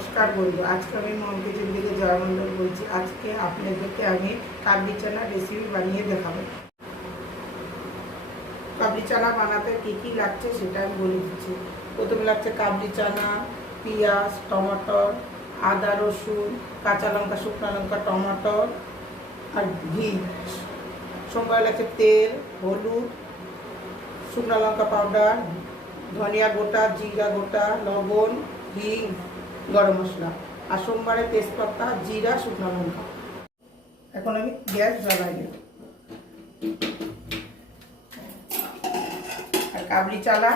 নমস্কার বন্ধু, আজকে আমি মম কিচেন থেকে জয়মন্ডল বলছি। আজকে আপনাদেরকে আমি কাবলি চানা রেসিপি বানিয়ে দেখাবো। কাবলি চানা বানাতে কী কী লাগছে সেটা আমি বলে দিচ্ছি। প্রথমে লাগছে কাবলি চানা, পেঁয়াজ, টমাটো, আদা, রসুন, কাঁচা লঙ্কা, শুকনো লঙ্কা, টমাটো আর ঘি। সঙ্গে লাগছে তেল, হলুদ, শুকনো লঙ্কা পাউডার, ধনিয়া গোটা, জিরা গোটা, লবণ, হিং, গরম মশলা আর সোমবারে তেজপাতা, জিরা, শুকনো লঙ্কা। এখন আমি গ্যাস জ্বালাই নেব আর কাবলি চালা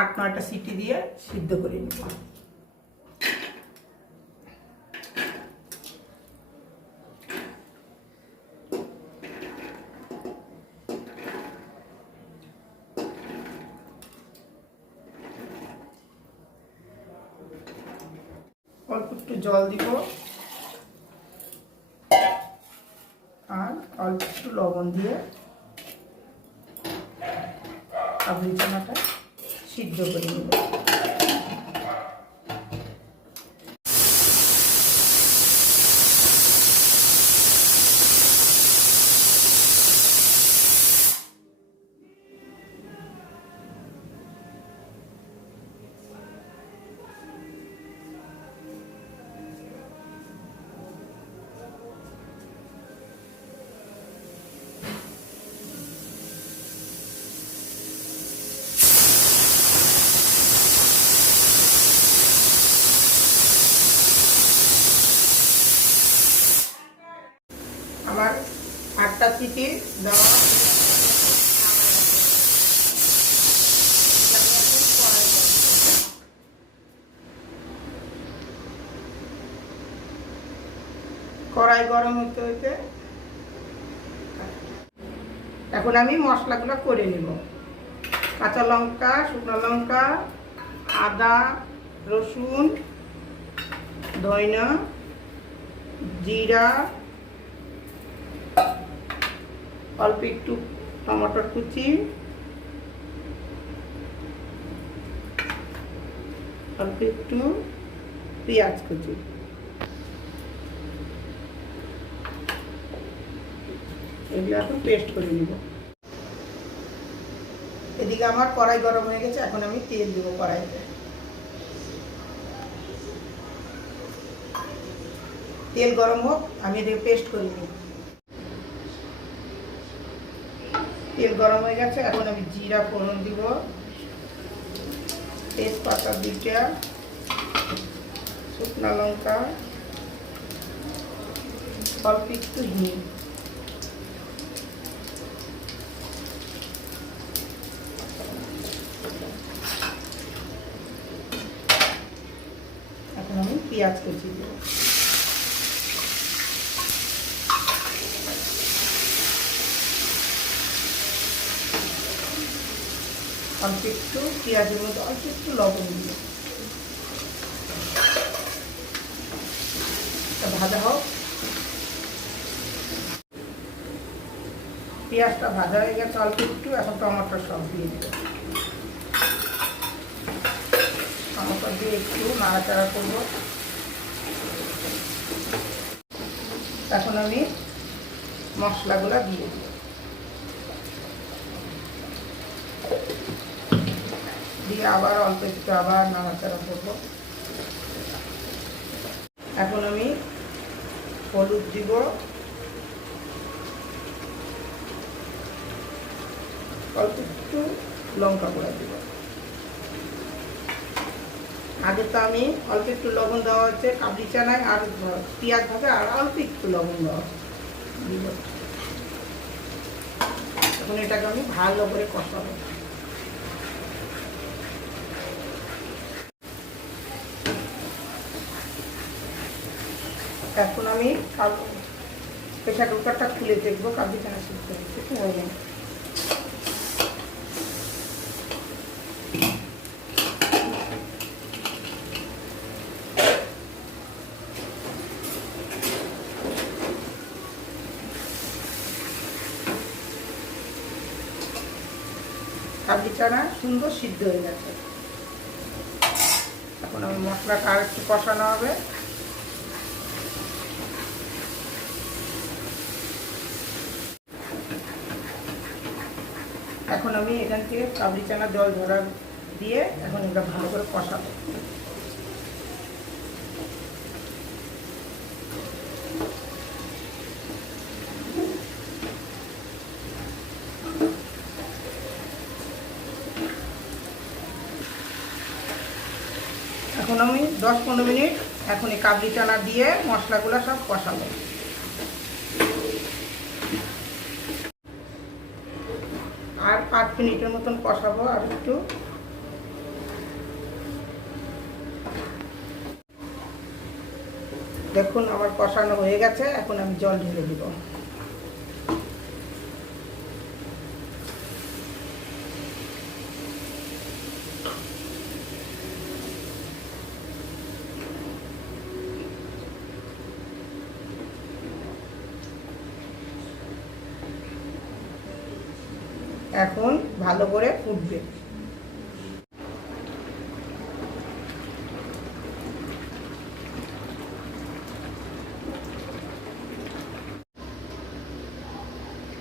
8-9টা সিটি দিয়ে সিদ্ধ করে নেব। অল্প একটু জল দিব আর অল্প একটু লবণ দিয়ে কাবলি চানাটা সিদ্ধ করে নেব। আমার 8টা সিটি দেওয়া কড়াই গরম হতে হতে এখন আমি মশলাগুলো করে নেব। কাঁচা লঙ্কা, শুকনো লঙ্কা, আদা, রসুন, ধনিয়া, জিরা, অল্প একটু টমেটোর কুচি, অল্প একটু পেঁয়াজ কুচি, এগুলো এখন পেস্ট করে নিব। এদিকে আমার কড়াই গরম হয়ে গেছে, এখন আমি তেল দেবো কড়াইতে। তেল গরম হোক, আমি এদিকে পেস্ট করে নিব। তেল গরম হয়ে গেছে, এখন আমি জিরা ফোড়ন দিব, তেজপাতা 2টা, শুকনো লঙ্কা, অল্প একটু হিং, এখন আমি পেঁয়াজ কুচি দেব। অল্প একটু পেঁয়াজের মধ্যে অল্প একটু লবণ দিব, ভাজা হোক। পেঁয়াজটা ভাজা হয়ে গেছে অল্প একটু, এখন টমেটো সব দিয়ে দেব। টমেটো দিয়ে একটু নাড়াচাড়া করব। এখন আমি মশলাগুলো দিয়ে দেব, দিয়ে আবার অল্প একটু আবার নাড়াচাড়া করব। এখন আমি হলুদ দিব, অল্প একটু লঙ্কা গুঁড়া দিব। আগে তো আমি অল্প একটু লবণ দেওয়া হচ্ছে কাবলি চানায়, আর পেঁয়াজ ভাজা আর অল্প একটু লবণ দেওয়া দিব। এখন এটাকে আমি ভালো করে কষাবো। এখন আমি প্রেসার কুকারটা খুলে দেখবো কাবলি চানা সিদ্ধ হয়েছে কি হয়নি। কাবলি চানা সুন্দর সিদ্ধ হয়ে গেছে। এখন এখন আমি মশলাটা আর একটু কষানো হবে। এখন আমি এখান থেকে কাবলি চানা জল ঝরা দিয়ে এখন এটা ভালো করে কষাবো। এখন আমি 10-15 মিনিট এখন এই কাবলি চানা দিয়ে মশলাগুলো সব কষাবো। আর 5 মিনিটের মতন কষাবো আর একটু। দেখুন আমার কষানো হয়ে গেছে, এখন আমি জল ঢেলে দিব। এখন ভালো করে ফুটবে।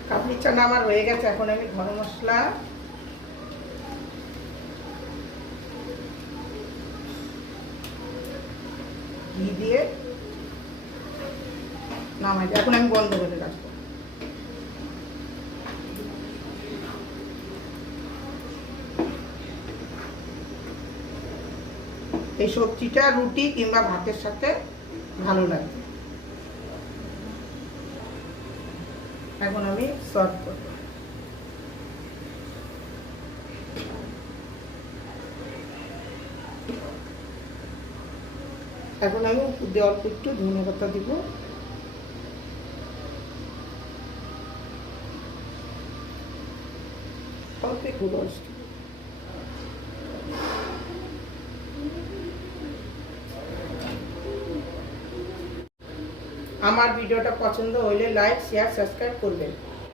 কাবলি চানা আমার হয়ে গেছে, এখন আমি গরম মশলা ঘি দিয়ে নামাই দিই। এখন আমি বন্ধ করে রাখবো। এই সবজিটা রুটি কিংবা ভাতের সাথে ভালো লাগবে। এখন আমি সার্ভ করব। এখন আমি উপর দিয়ে অল্প একটু ধনে পাতা দিব। অল্প একটু রোস্ট। আমার ভিডিওটা পছন্দ হলে লাইক, শেয়ার, সাবস্ক্রাইব করবেন।